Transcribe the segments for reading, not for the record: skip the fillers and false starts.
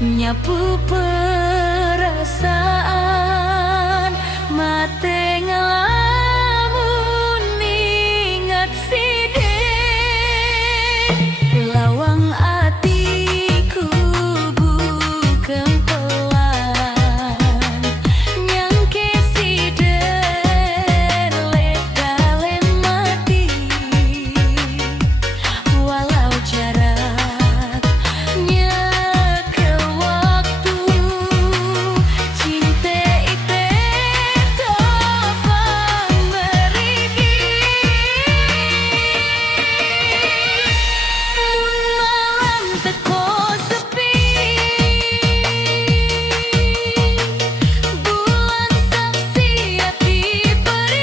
nyapu perasaan mate ngelamun ingat sidik lawang atiku bukan pelan nyangke sidik lek dalem mati walau jaraknya ke waktu cinta ite topang merigi mun malam teko sepi bulan saksi hati perih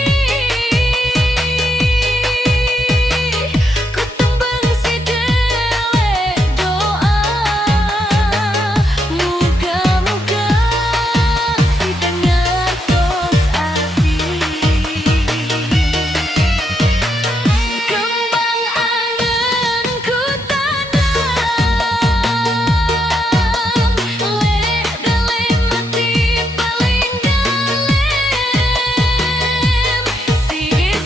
ku tembang sidelek doa muga-muga si dengar tos hati kembang angen ku tanam lek dalem mati paling dalem si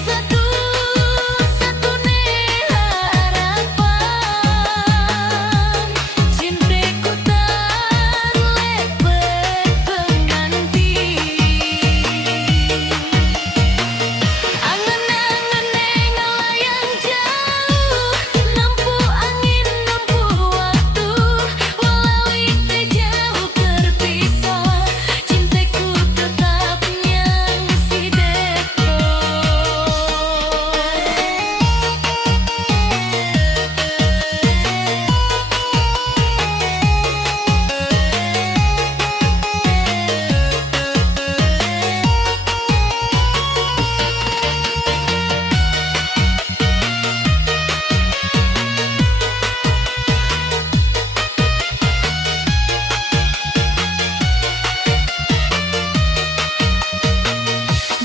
satu-satunya harapan cintaku tak lek berpengganti angen-angen ngelayang jauh nampu angin nampu waktu walau ite jauh terpisah cintaku tetap nyang si depo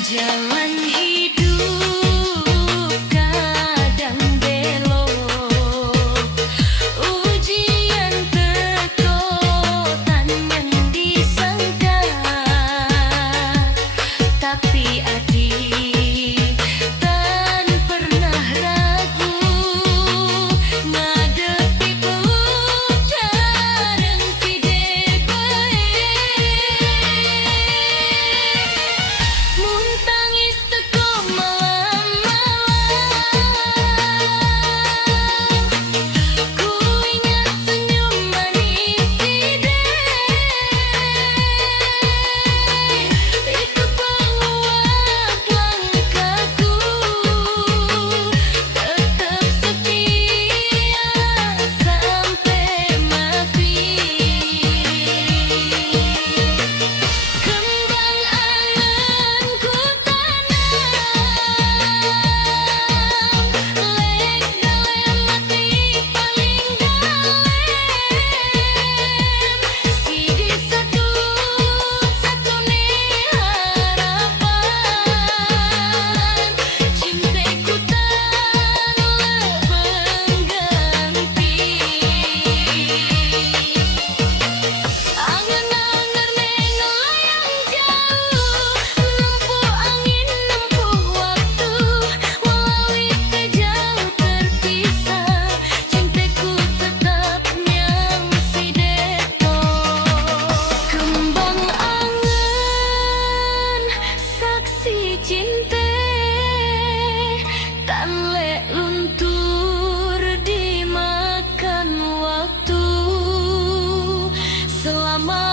jalan hidup kadang belok ujian teko tangan disangka tapi adik tan pernah ragu ngadepi pujaran si mun tangis teko malam-malam ku ingat senyum manis sidik itu penguat langkahku tetap setia sampai mati kembang angen ku tanam lek dalem mati paling dalem si satu-satunya harapan cintaku tak berpengganti angen-angen ngelayang jauh nampu angin nampu waktu walau ite jauh terpisah cintaku tetap nyang si depo kembang angen saksi cinta tan lek luntur dimakan waktu selama